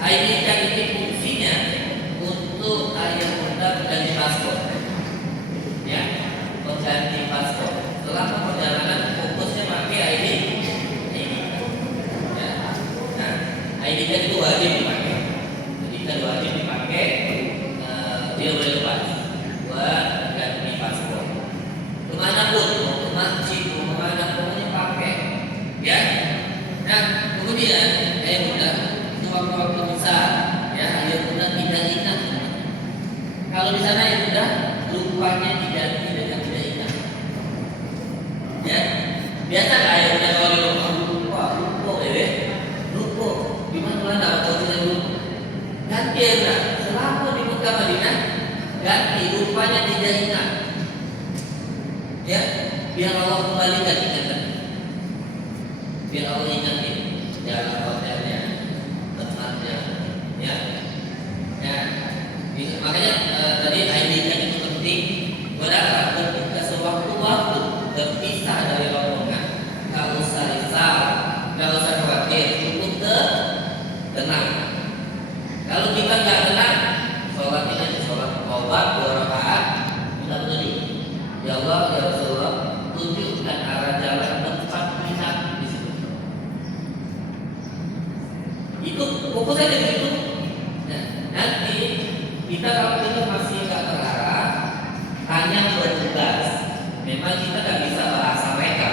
ID card ini fungsinya untuk ayah bunda ganti paspor, ya, mengganti paspor. Selama perjalanan fokusnya pakai ID, ya. Nah, ID card itu wajib dipakai. Jadi kan wajib dipakai, dia boleh lepas buat ganti paspor. Kemanapun, mau ke masjid, mau kemana, pokoknya pakai, ya. Nah, kemudian ayah bunda waktu besar, ya, ayah bunda tidak ingat. Kalau di sana ayah bunda lupanya tidak ingat. Ya, biasa nggak ayah bunda kalau lupa, lupa. Gimana tahu tidak lupa? Ganti ya bunda. Selama di Mekah Madinah, ganti lupanya tidak ingat. Ya, biar Allah kembalikan ingatan. Biar Allah ingatin dalam hotelnya. Ya, makanya tadi ID card itu penting. Berapa ketika sewaktu-waktu terpisah dari rombongan, nggak usah risau, nggak usah khawatir, cukup tenang. Kalau kita nggak tenang, sholat ini aja sholat obat 2 rakaat, kita berdiri. Ya Allah, ya Rasulullah, tunjukkan arah jalan tempat kita di situ. Itu fokus aja di situ. Nanti kita kalau kita masih nggak terarah, hanya bertugas. Memang kita nggak bisa bahasa mereka,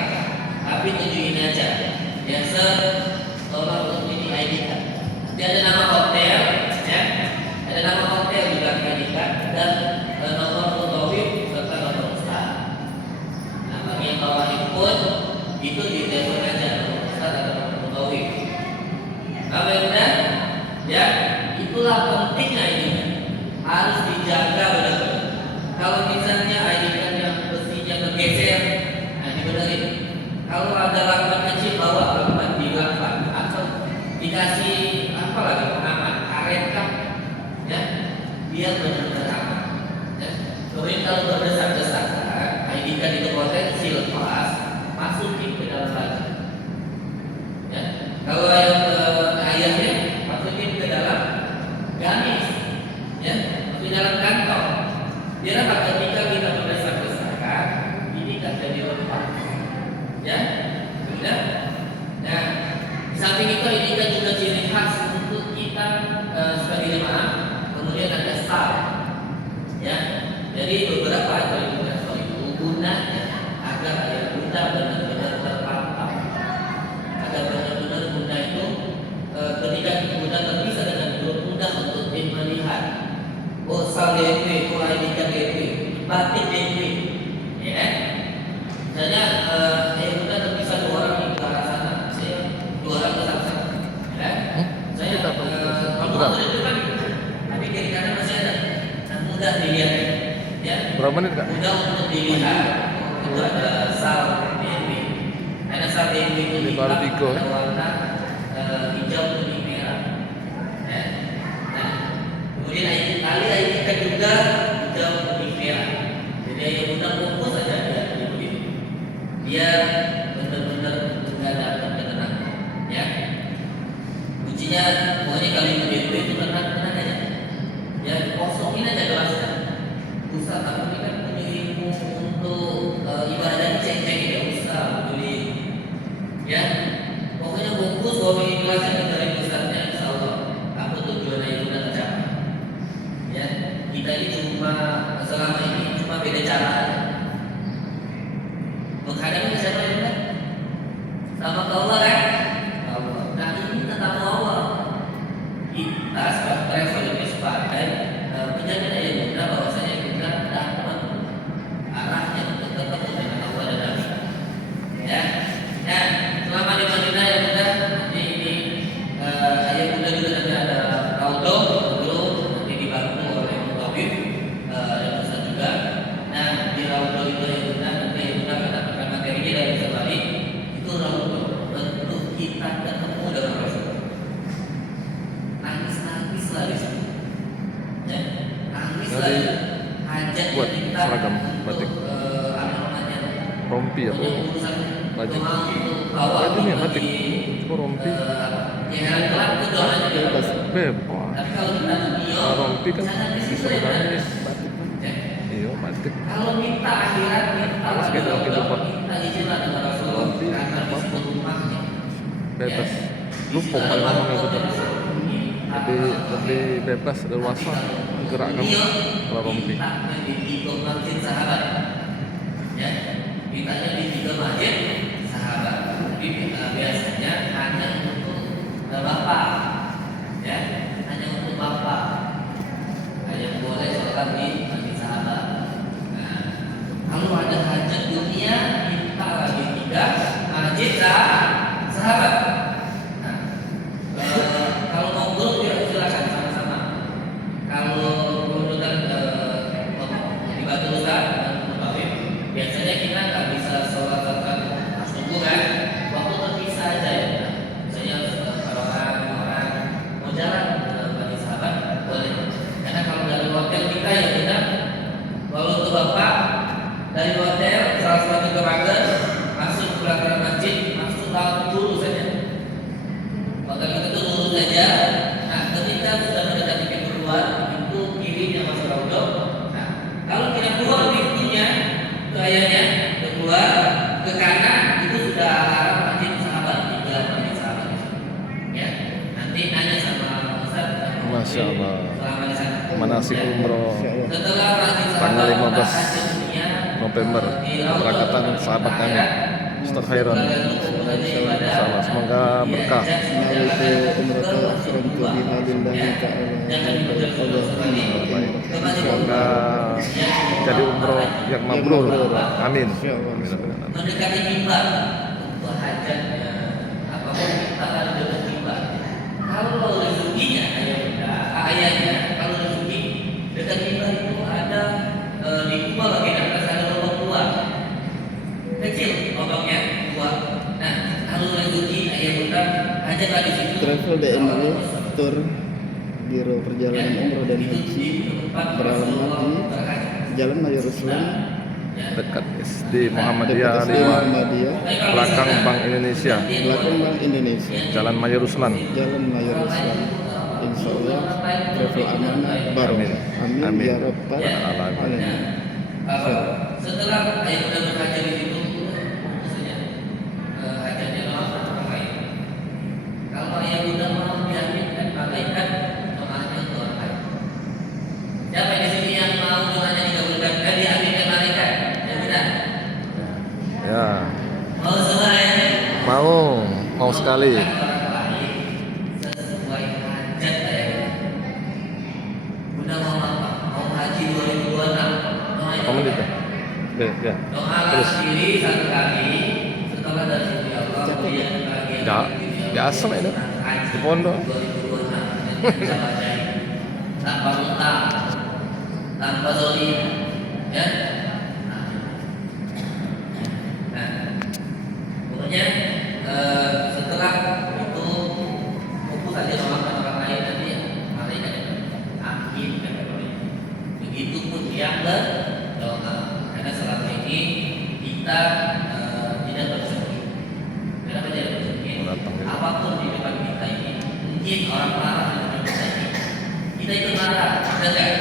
tapi tunjukin aja. Ya, tolong ini ID card. Nanti ada nama hotel, ya, ada nama hotel di belakang ID card dan nomor mutawif serta nomor ustaz. Nah, bagi yang tawaf pun itu di telepon aja nomor ustaz atau nomor mutawif. Apa yang udah? Ya. Itulah pentingnya ini, harus dijaga benar-benar. Kalau misalnya ID card yang besinya bergeser, nah dibenerin. Kalau ada lakban kecil, bawa lakban di lakban atau dikasih apa lagi pengaman, karet kah, ya, biar benar-benar aman. Ya. Kemudian kalau berdesak-desakan, ID card itu potensi lepas, masukin ke dalam lagi. Ya. Kalau ayahnya masukin ke dalam gamis, ya, di dalam kantong. Biar apa? Ketika kita berdesak-desakan, ini tak jadi lepas, ya, sudah. Nah, di samping itu ini kan juga ciri khas untuk kita sebagai jemaah. Kemudian ada sal, ya. Jadi beberapa itu gunanya agar ayah bunda benar-benar terpantau, agar benar-benar bunda itu ketika bunda terpisah dengan mudah untuk melihat. Oh, sal DP, oh ID card DP, batik DP, ya. Misalnya ayah bunda terpisah 2 orang di arah sana, saya 2 orang ke sana, ya. Saya kalau di depan, tapi kiri kanan masih ada. Nah, mudah dilihat, ya. Berapa menit kak? Mudah untuk dilihat. Itu ada sal DP. Ada sal DP itu baru 3 ada warna hijau kuning merah. Ya. Nah, kemudian tali ID card juga hijau kuning merah. Jadi ayah bunda fokus saja dia begitu. Biar benar-benar nggak dapat ketenangan. Ya. Kuncinya pokoknya kalau itu itu tenang aja. Ya, kosongin aja gelasnya. Ustaz, aku ini kan punya ilmu untuk ibadah cek-cek ya Ustaz, beli. Ya. Pokoknya fokus bahwa ini kelasnya dari Ustaznya, insyaallah apa tujuan ayah bunda tercapai. Ya, kita ini cuma selama ini cuma beda cara. Menghadapi siapa ya bunda? Sama Allah kan? Allah. Nah, ini tentang Allah. Kita sebagai travel ini sebagai penjaga ayah bunda bahwasanya kita dapat arahnya untuk ketemu dengan Allah dan Nabi. Ya. Nah, selama di Madinah ya bunda, ini ayah bunda juga nanti ada raudhah, nanti dibantu oleh mutawif dan ustaz juga. Nah, di raudhah itu ya bunda, nanti ayah bunda akan dapatkan materinya dari sebalik. Itu raudhah bentuk kita ketemu dengan Rasulullah. Nangis lah di situ. Ya, nangis lah. Hajat buat kita seragam batik. Rompi apa? Batik. Batik ini ya batik. Itu rompi. Yang kelak itu doanya Bebas. Tapi kalau kita dunia, Rompi kan jangan di situ bisa ya. menangis. Ya. Iya, batik. Kalau minta akhirat, minta Harus kita lagi, kehidupan. minta izinlah dengan Rasulullah Rompi, karena disebut rumahnya. Bebas. Ya. Lupa kalau ngomongnya betul. Lebih bebas, leluasa gerak kamu kalau rompi. Minta di masjid sahabat. Ya, mintanya di masjid sahabat. Tapi biasanya hanya untuk bapak, ya, hanya untuk bapak. Hanya boleh sholat di masjid sahabat. Nah, kalau ada hajat dunia, minta lagi tidak masjid sahabat. Nah, kalau mau grup ya silakan sama-sama. Kalau kemudian di Batu Ustaz dan Mubawim, biasanya kita nggak bisa sholat subuh kan, waktu terpisah aja ya. Misalnya kalau orang mau jalan ke bagi sahabat boleh. Karena kalau dari hotel kita ya kita, kalau untuk bapak dari hotel salah satu kerangan masuk ke belakang masjid, masuk laut dulu saja. Hotel kita itu lurus saja. Nah, ketika sudah mendekati pintu keluar, itu kirinya masuk raudhah. Nah, kalau kita keluar pintunya, itu ayahnya keluar ke kanan, itu sudah arah masjid sahabat, tiga masjid sahabat. Ya, nanti nanya sama Ustaz. Masya Allah. Selama di sana. Manasik umroh Setelah masjid tanggal sahabat, 15 hajat dunia, November, di raudhah, keberangkatan sahabat kami. Ustaz Khairon. Insyaallah, semoga berkah. Nawaitu umrata asramtu biha lillahi ta'ala. Semoga jadi umroh yang mabrur. Amin. Mendekati mimbar untuk hajatnya, apapun kita harus dekat mimbar. Kalau rezekinya ayahnya, kalau rezeki dekat mimbar itu ada di kubah bagian atas ada lubang keluar kecil, lubangnya keluar. Nah, kalau rezeki ayah bunda hajatlah di situ. Travel DMU Tour Biro Perjalanan Umroh dan Haji beralamat di Jalan Mayor Ruslan, Dekat SD Muhammadiyah dekat SD 5, Muhammadiyah, belakang Bank Indonesia, belakang Bank Indonesia, Jalan Mayor Ruslan. Jalan Mayor Ruslan. Insya Allah travel amanah barokah. Amin, Amin. ya rabbal alamin. Setelah ayah bunda berhaji di situ, maksudnya hajatnya orang lain. Kalau ayah bunda mau diaminkan malaikat, doanya untuk orang lain. Siapa di sini yang mau doanya dikabulkan dan diaminkan malaikat? Ya tidak. Ya, Mau semua ya? mau sekali. Orang lain sesuai hajat ayah. Bunda mau apa? Mau haji 2026? Mau ayah Kamu gitu. Ya. doa Terus. sendiri satu kali setelah dari situ ya Allah kemudian bagian Ya, biasa lah itu. Di pondok. 2026 tanpa utang tanpa zolim ya. Nah, pokoknya setelah itu fokus saja orang lain nanti malaikat amin begitu pun yang berdoa. Karena selama ini kita tidak berzikir. Kenapa tidak berzikir? Apapun di depan kita ini, mungkin orang marah di depan kita ini, kita ikut marah, benar nggak?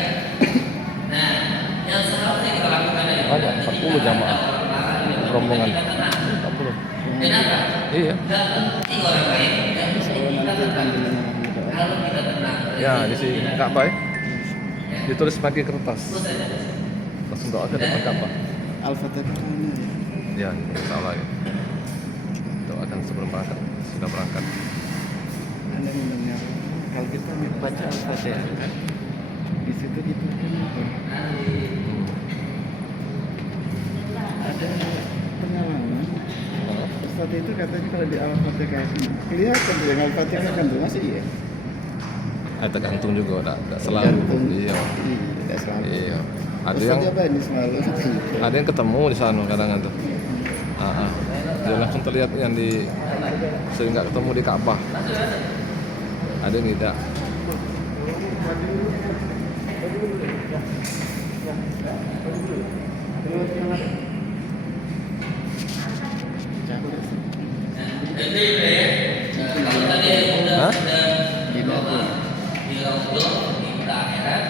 Nah, yang seharusnya kita lakukan adalah Banyak, 40 jamaah orang marah di depan rombongan. kita tenang. 40. Kenapa? Iya. Nggak penting orang lain, yang penting kita tenang. Kalau kita tenang, Ya, di sini Ka'bah ya. ya, Ditulis pakai kertas. terus saja. Langsung doa ke depan Ka'bah. Al-Fatihah mana ya? Ya, insyaallah ya. Doakan sebelum berangkat. Sudah berangkat. Anda mendengar kalau kita baca Al-Fatihah kan di situ dituliskan apa? Ada pengalaman. Al-Fatihah itu katanya kalau di Al-Fatihah kelihatan tuh yang Al-Fatihah kan tuh masih iya. Tergantung juga, tidak selalu. Tergantung. Iya. Tidak selalu. Iya. Ada Ustaz yang Jawa ini semalam. ada yang ketemu di sana kadang tuh. Dia langsung terlihat yang di sering nggak ketemu di Ka'bah. Ada yang tidak. Jadi kalau tadi Hah? Tidak tuh. surga, minta akhirat,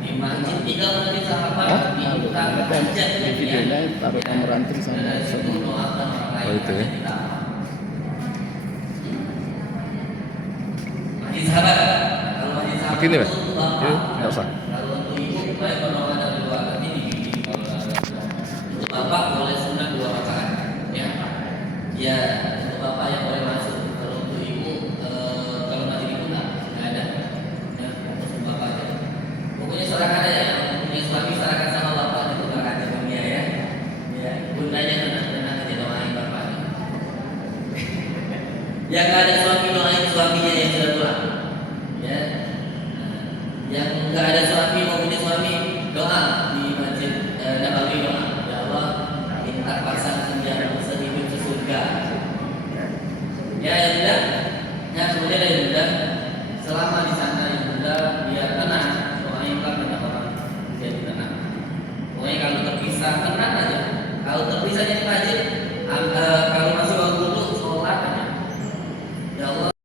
di masjid 3 masjid sahabat, Oh, minta Nanti hajat di videonya taruh kamera antum sama dan sama. doakan orang lain. Oh, itu ya. Masjid sahabat, kalau masjid sahabat Begini, Pak. itu Ini Bapak enggak usah.